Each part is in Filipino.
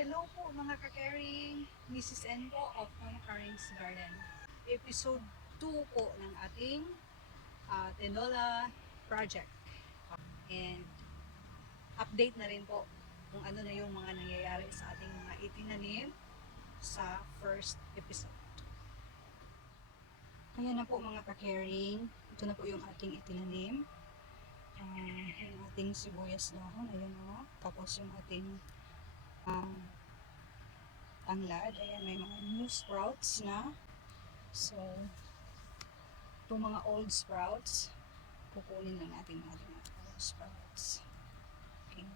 Hello po mga ka-caring, Mrs. N po of Caring's Garden. Episode 2 po ng ating TINOLA project. And update na rin po kung ano na yung mga nangyayari sa ating mga itinanim sa first episode. Ayan na po mga ka-caring, ito na po yung ating itinanim. Yung ating sibuyas dahon, ayan o. Tapos yung ating tanglad, ayan, may mga new sprouts na. So, itong mga old sprouts, kukunin lang natin mga old sprouts. Okay.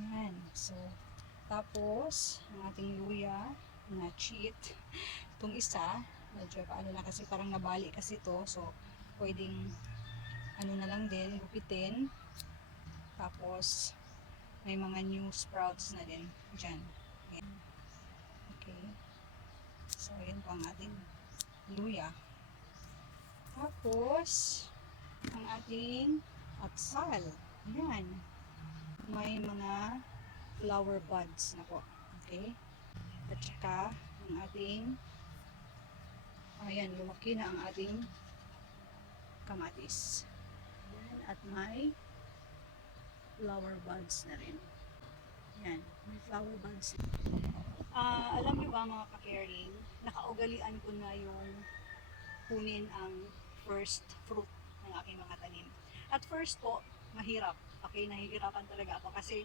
Ayan, so, tapos, ang ating luya na cheat. Itong isa, medyo paano na kasi parang nabali kasi to, so, pwedeng ano na lang din, gupitin. Tapos, may mga new sprouts na din dyan. Ayan. Okay. So, ayan po ang ating luya. Tapos, ang ating atsal. Ayan. May mga flower buds na po. Okay. At saka, ang ating ayan, lumaki na ang ating kamatis. Ayan. At may flower buds na rin. Yan, may flower buds. Alam niyo ba mga ka-caring, nakaugalian ko na yung kunin ang first fruit ng aking mga tanim. At first po, mahirap. Okay, nahihirapan talaga ako kasi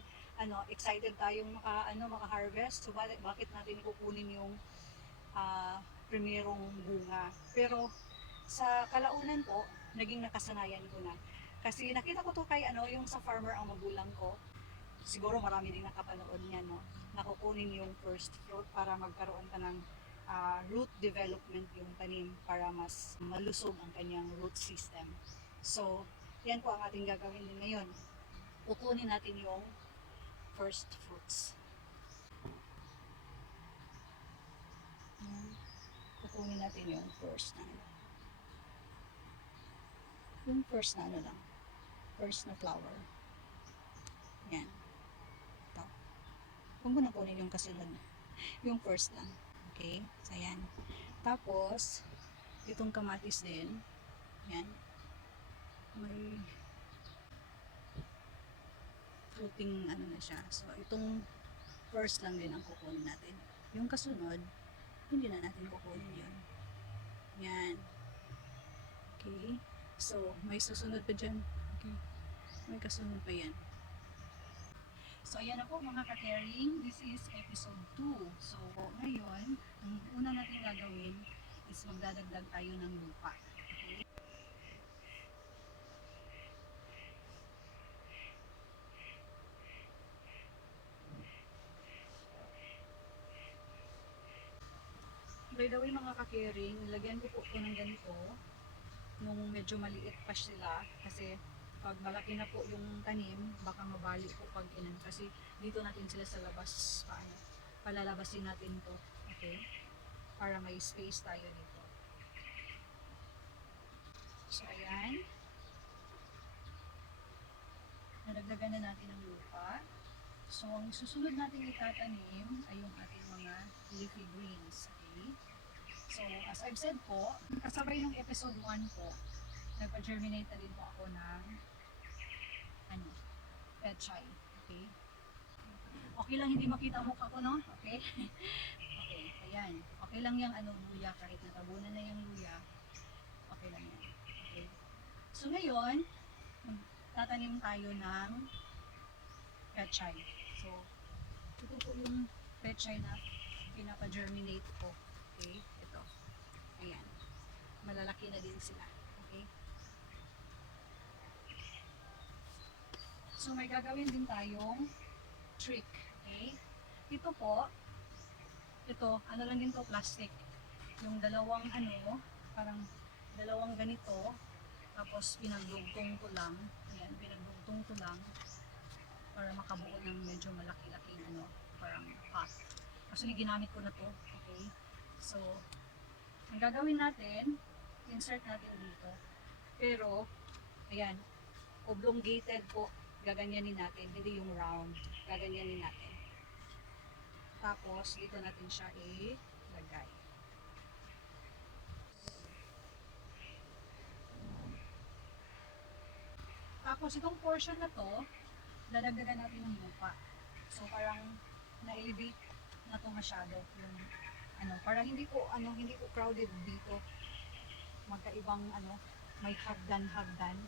excited tayong maka-harvest. So bakit natin kukunin yung primerong bunga. Pero sa kalaunan po, naging nakasanayan ko na. Kasi nakita ko to kay yung sa farmer ang magulang ko. Siguro marami din nakapanood niya, no? Nakukunin yung first fruit para magkaroon ka ng root development yung tanim para mas malusog ang kanyang root system. So, yan po ang ating gagawin din ngayon. Kukunin natin yung first fruits. Kukunin natin yung first na lang. First na flower. Yan. Ito. Huwag mo na kunin yung kasunod. Yung first lang. Okay? So, yan. Tapos, itong kamatis din. Yan. May fruiting na siya. So, itong first lang din ang kukunin natin. Yung kasunod, hindi na natin kukunin yun. Yan. Okay? So, may susunod pa dyan. Okay? May kasunod pa yan. So, ayan na po mga ka-caring. This is episode 2. So, ngayon, ang una natin gagawin is magdadagdag tayo ng lupa. Okay? By the way mga ka-caring, nilagyan ko po ng ganito nung medyo maliit pa sila kasi pag malaki na po yung tanim, baka mabali po pag inan. Kasi dito natin sila sa labas, palalabasin natin to. Okay? Para may space tayo dito. So, ayan. Nadagdagan na natin ang lupa. So, ang susunod natin itatanim ay yung ating mga leafy greens. Okay? So, as I've said po, kasabay ng episode 1 po, nagpa-germinate na din po ako ng pechay. Okay? Okay lang hindi makita mukha ko, no? Okay? Okay, ayan. Okay lang yung luya, kahit natabunan na yung luya. Okay lang yan. Okay? So, ngayon, tatanim tayo ng pechay. So, ito po yung pechay na pinapa-germinate ko. Okay? Ito. Ayan. Malalaki na din sila. Okay? So, may gagawin din tayong trick. Okay? Ito po, lang din to, plastic. Yung dalawang parang dalawang ganito, tapos pinagdugtong ko lang. Ayan, pinagdugtong ko lang para makabuo ng medyo malaki-laking parang pot. Actually, ginamit ko na to. Okay? So, ang gagawin natin, insert natin dito. Pero, ayan, oblongated po gaganyanin natin, hindi yung round. Gaganyanin natin. Tapos, dito natin siya ilagay. Tapos, itong portion na to, dadagdagan natin ng lupa. So, parang na-elevate na to masyado yung para hindi ko crowded dito. Magkaibang may hagdan-hagdan.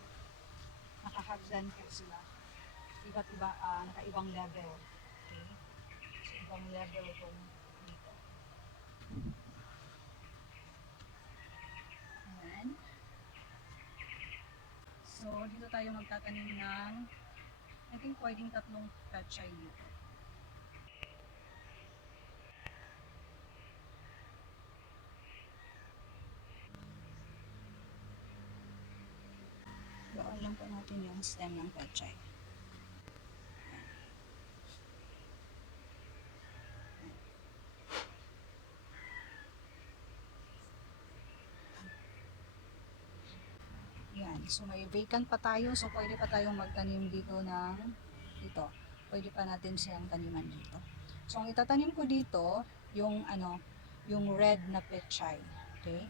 Nakahagdan po sila. Iba't iba, nakaibang level. Okay? So, ibang level itong dito. Ayan. So, dito tayo magtatanim ng I think pwedeng 3 pechay dito. Doon lang po natin yung stem ng pechay. Yan. So, may vacant pa tayo. So, pwede pa tayong magtanim dito ng dito. Pwede pa natin siyang taniman dito. So, ang itatanim ko dito, yung yung red na pechay. Okay?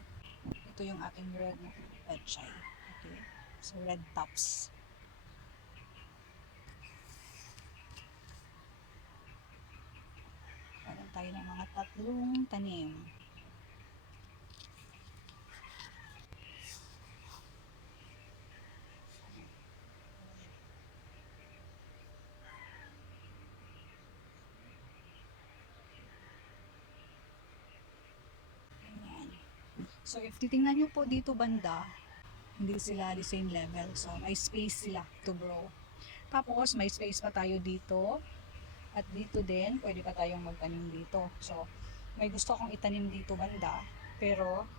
Ito yung ating red na pechay. Okay? So, red tops. Meron tayo ng mga 3 tanim. So, if titingnan nyo po dito banda, hindi sila the same level. So, may space sila to grow. Tapos, may space pa tayo dito. At dito din, pwede pa tayong magtanim dito. So, may gusto akong itanim dito banda. Pero,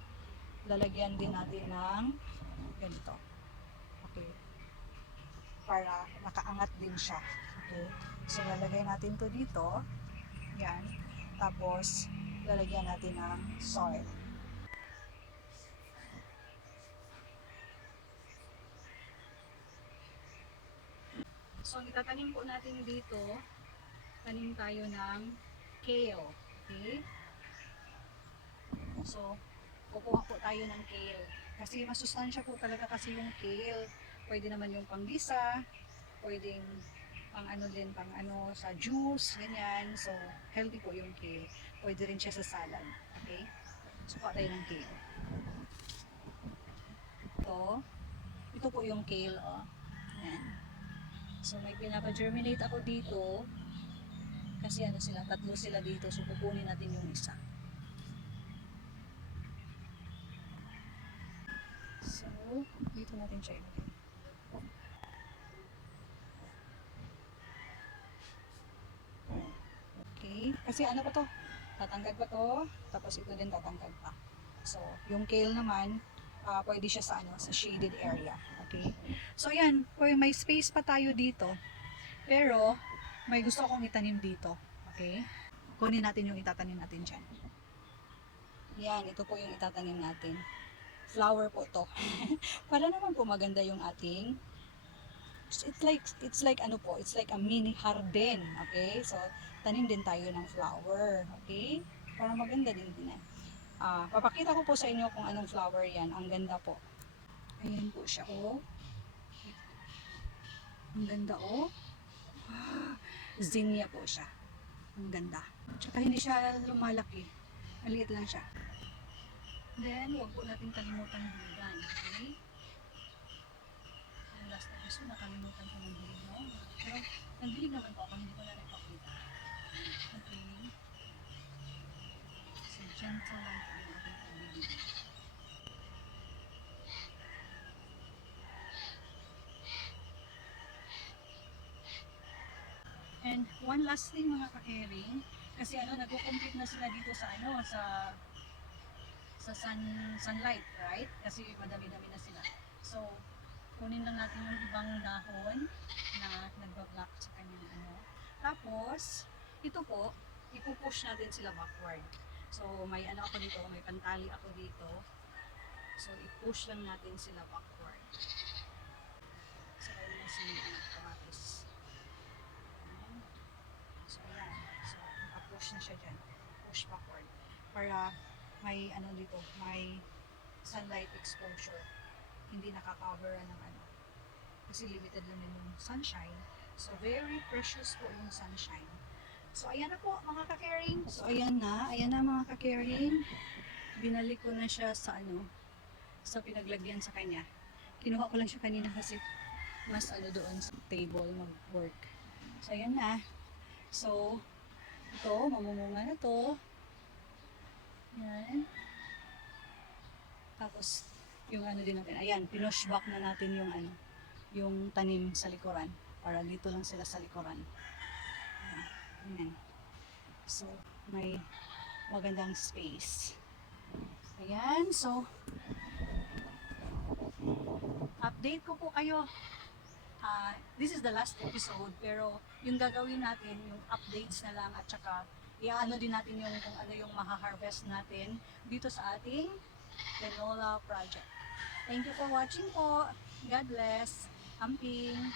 lalagyan din natin ng ganito. Okay. Para nakaangat din siya. Okay. So, lalagay natin to dito. Yan. Tapos, lalagyan natin ng soil. So, ang itatanim po natin dito, tanim tayo ng kale. Okay? So, kukuha po tayo ng kale. Kasi masustansya po talaga kasi yung kale. Pwede naman yung panggisa, pwedeng pang sa juice, ganyan. So, healthy po yung kale. Pwede rin siya sa salad. Okay? So, kuha tayo ng kale. Ito po yung kale, oh. Ayan. So, may pinapa-germinate ako dito. Kasi 3 sila dito. So, kukunin natin yung isa. So, dito natin siya ilagay. Okay. Kasi pa to? Tatangkad pa to. Tapos ito din tatangkad pa. So, yung kale naman, pwede siya sa shaded area. Okay? So, yan. May space pa tayo dito. Pero, may gusto akong itanim dito. Okay? Kunin natin yung itatanim natin dyan. Yan, ito po yung itatanim natin. Flower po to. Para naman po maganda yung ating it's like a mini garden. Okay? So, tanim din tayo ng flower. Okay? Para maganda din din. Papakita ko po sa inyo kung anong flower yan. Ang ganda po. Ayan po siya, oh. Ang ganda, oh. Zinnia po siya. Ang ganda. Tsaka hindi siya lumalaki. Maliit lang siya. Then, huwag po natin kalimutan buligan. Okay? Yung last episode, nakalimutan ko ng bulig, no? Pero, nagbilig naman po ako. Hindi ko na nagpakita. Okay? So, gentle lang po yung ating pagbilig. And one last thing mga ka-airing, kasi nagko-compete na sila dito sa sa sunlight, right? Kasi madami-dami na sila. So, kunin lang natin yung ibang dahon na nagbablock sa kanyang Tapos, ito po, ipupush natin sila backward. So, may ako dito, may pantali ako dito. So, ipush lang natin sila backward. So, ayun na si kamatis. push na siya dyan. Push backward. Para may ano dito, may sunlight exposure. Hindi nakaka-cover ng ano. Kasi limited lang yung sunshine. So, very precious po yung sunshine. So, ayan na po mga ka-caring. So, ayan na mga ka-caring. Binalik ko na siya sa ano, sa pinaglagyan sa kanya. Kinuha ko lang siya kanina kasi mas ano doon sa table mag-work. So, ayan na. So, ito, mamumunga na to. Ayan. Tapos, yung ano din natin, ayan, pinush back na natin yung ano, yung tanim sa likuran. Para dito lang sila sa likuran. Ayan. So, may magandang space. Ayan, so, update ko po kayo. This is the last episode, pero yung gagawin natin, yung updates na lang at saka iaano din natin yung kung ano yung maha-harvest natin dito sa ating TINOLA project. Thank you for watching po. God bless. Amping.